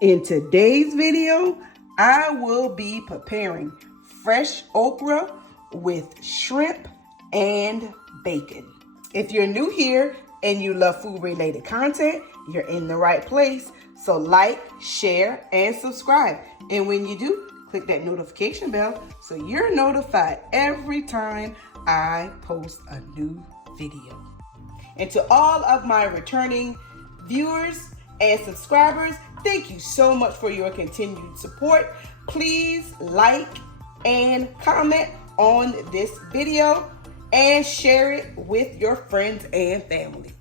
In today's video, I will be preparing fresh okra with shrimp and bacon. If you're new here and you love food related content, you're in the right place. So like, share, and subscribe. And when you do, click that notification bell so you're notified every time I post a new video. And to all of my returning viewers and subscribers, thank you so much for your continued support. Please like and comment on this video and share it with your friends and family.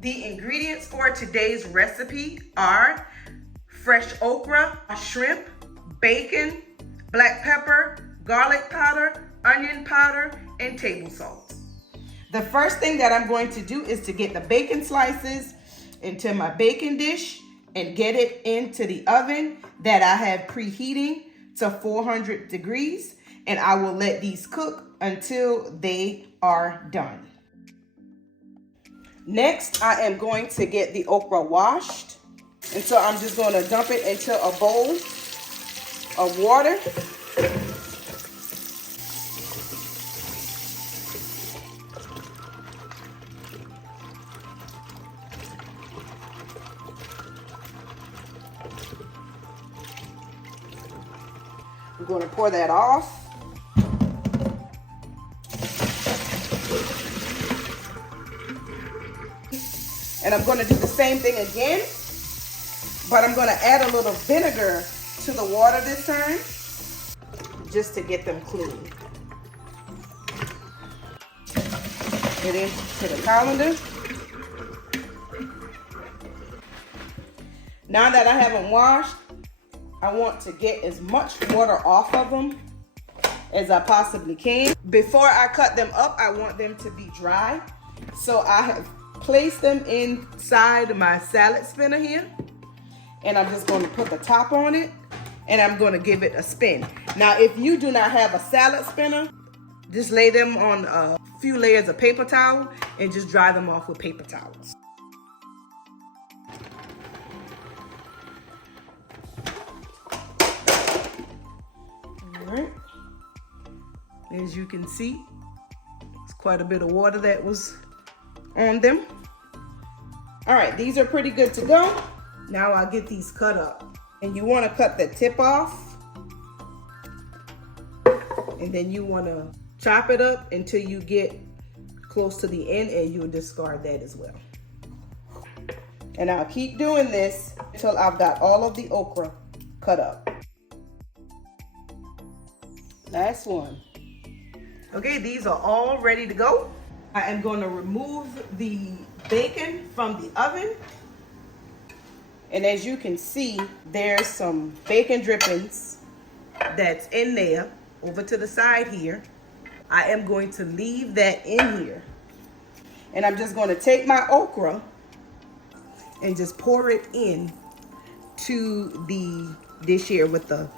The ingredients for today's recipe are fresh okra, shrimp, bacon, black pepper, garlic powder, onion powder, and table salt. The first thing that I'm going to do is to get the bacon slices into my bacon dish and get it into the oven that I have preheating to 400 degrees, and I will let these cook until they are done. Next, I am going to get the okra washed, and so I'm just going to dump it into a bowl of water. I'm going to pour that off. And I'm going to do the same thing again, but I'm going to add a little vinegar to the water this time, just to get them clean. Get into the colander. Now that I have them washed, I want to get as much water off of them as I possibly can. Before I cut them up, I want them to be dry. So I have placed them inside my salad spinner here. And I'm just going to put the top on it and I'm going to give it a spin. Now, if you do not have a salad spinner, just lay them on a few layers of paper towel and just dry them off with paper towels. Alright, as you can see, it's quite a bit of water that was on them. Alright, these are pretty good to go. Now I'll get these cut up. And you want to cut the tip off. And then you want to chop it up until you get close to the end, and you'll discard that as well. And I'll keep doing this until I've got all of the okra cut up. Last one. Okay, these are all ready to go. I am going to remove the bacon from the oven. And as you can see, there's some bacon drippings that's in there over to the side here. I am going to leave that in here. And I'm just going to take my okra and just pour it in to the dish here with the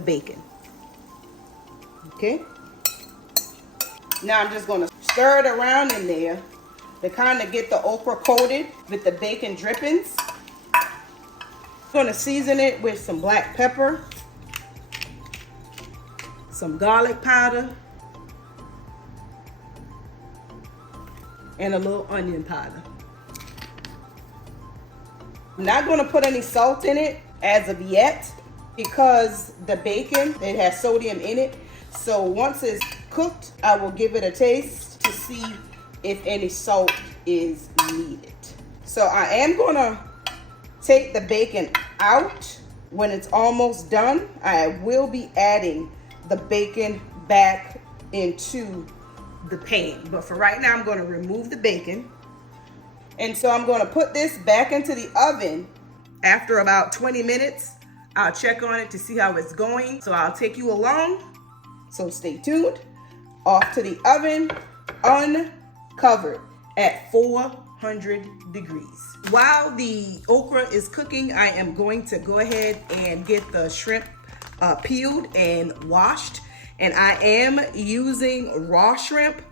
bacon. Okay, now I'm just going to stir it around in there to kind of get the okra coated with the bacon drippings. I'm going to season it with some black pepper, some garlic powder, and a little onion powder. I'm not going to put any salt in it as of yet because the bacon, it has sodium in it. So once it's cooked, I will give it a taste to see if any salt is needed. So I am going to take the bacon out. When it's almost done, I will be adding the bacon back into the pan. But for right now, I'm going to remove the bacon. And so I'm going to put this back into the oven. After about 20 minutes, I'll check on it to see how it's going. So I'll take you along. So stay tuned. Off to the oven, uncovered at 400 degrees. While the okra is cooking, I am going to go ahead and get the shrimp peeled and washed. And I am using raw shrimp,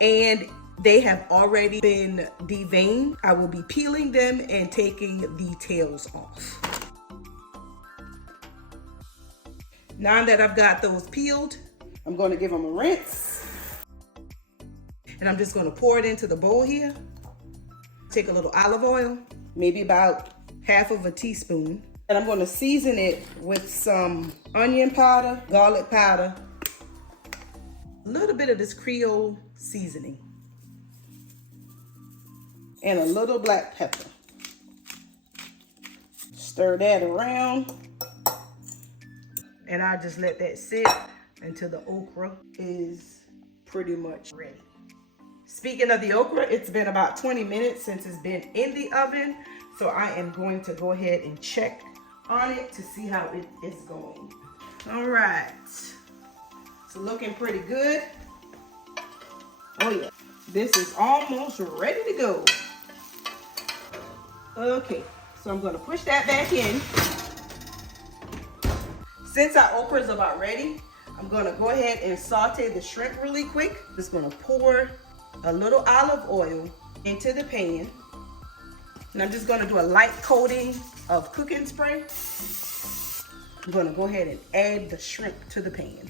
and they have already been deveined. I will be peeling them and taking the tails off. Now that I've got those peeled, I'm going to give them a rinse. And I'm just going to pour it into the bowl here. Take a little olive oil, maybe about half of a teaspoon. And I'm going to season it with some onion powder, garlic powder, a little bit of this Creole seasoning, and a little black pepper. Stir that around. And I just let that sit until the okra is pretty much ready. Speaking of the okra, it's been about 20 minutes since it's been in the oven. So I am going to go ahead and check on it to see how it is going. All right. It's looking pretty good. Oh yeah. This is almost ready to go. Okay. So I'm going to push that back in. Since our okra is about ready, I'm going to go ahead and saute the shrimp really quick. Just going to pour a little olive oil into the pan. And I'm just going to do a light coating of cooking spray. I'm going to go ahead and add the shrimp to the pan.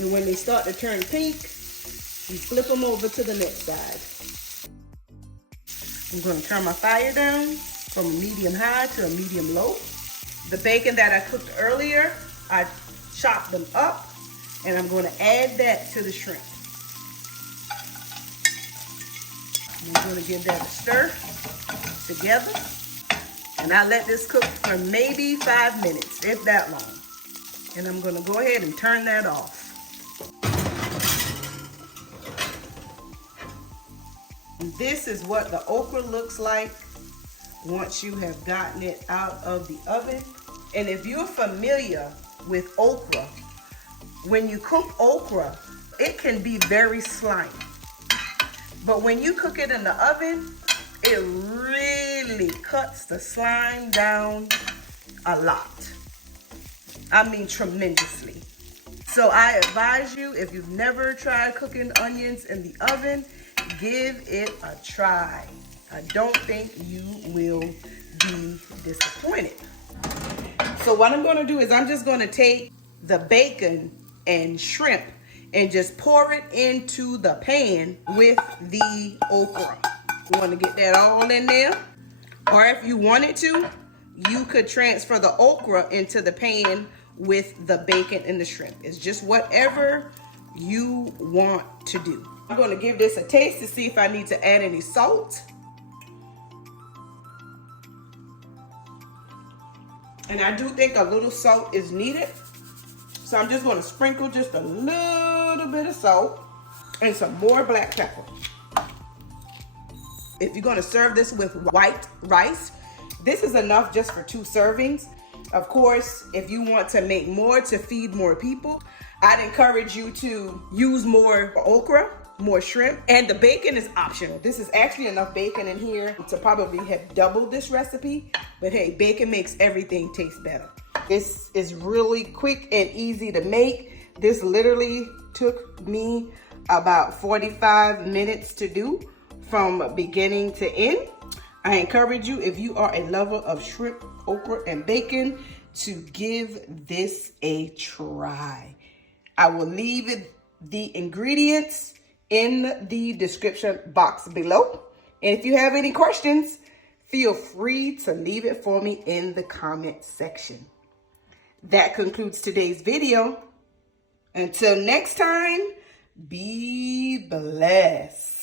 And when they start to turn pink, you flip them over to the next side. I'm going to turn my fire down from a medium high to a medium low. The bacon that I cooked earlier, I chopped them up, and I'm going to add that to the shrimp. I'm going to give that a stir together, and I let this cook for maybe 5 minutes, if that long. And I'm going to go ahead and turn that off. And this is what the okra looks like once you have gotten it out of the oven. And if you're familiar with okra, when you cook okra, it can be very slimy. But when you cook it in the oven, it really cuts the slime down a lot. I mean tremendously. So I advise you, if you've never tried cooking onions in the oven, give it a try. I don't think you will be disappointed. So what I'm going to do is I'm just going to take the bacon and shrimp and just pour it into the pan with the okra. You want to get that all in there. Or if you wanted to, you could transfer the okra into the pan with the bacon and the shrimp. It's just whatever you want to do. I'm going to give this a taste to see if I need to add any salt. And I do think a little salt is needed. So I'm just going to sprinkle just a little bit of salt and some more black pepper. If you're going to serve this with white rice, this is enough just for 2 servings. Of course, if you want to make more to feed more people, I'd encourage you to use more okra, more shrimp, and the bacon is optional. This is actually enough bacon in here to probably have doubled this recipe, but hey, bacon makes everything taste better. This is really quick and easy to make. This literally took me about 45 minutes to do from beginning to end. I encourage you, if you are a lover of shrimp, okra, and bacon, to give this a try. I will leave the ingredients in the description box below. And if you have any questions, feel free to leave it for me in the comment section. That concludes today's video. Until next time, be blessed.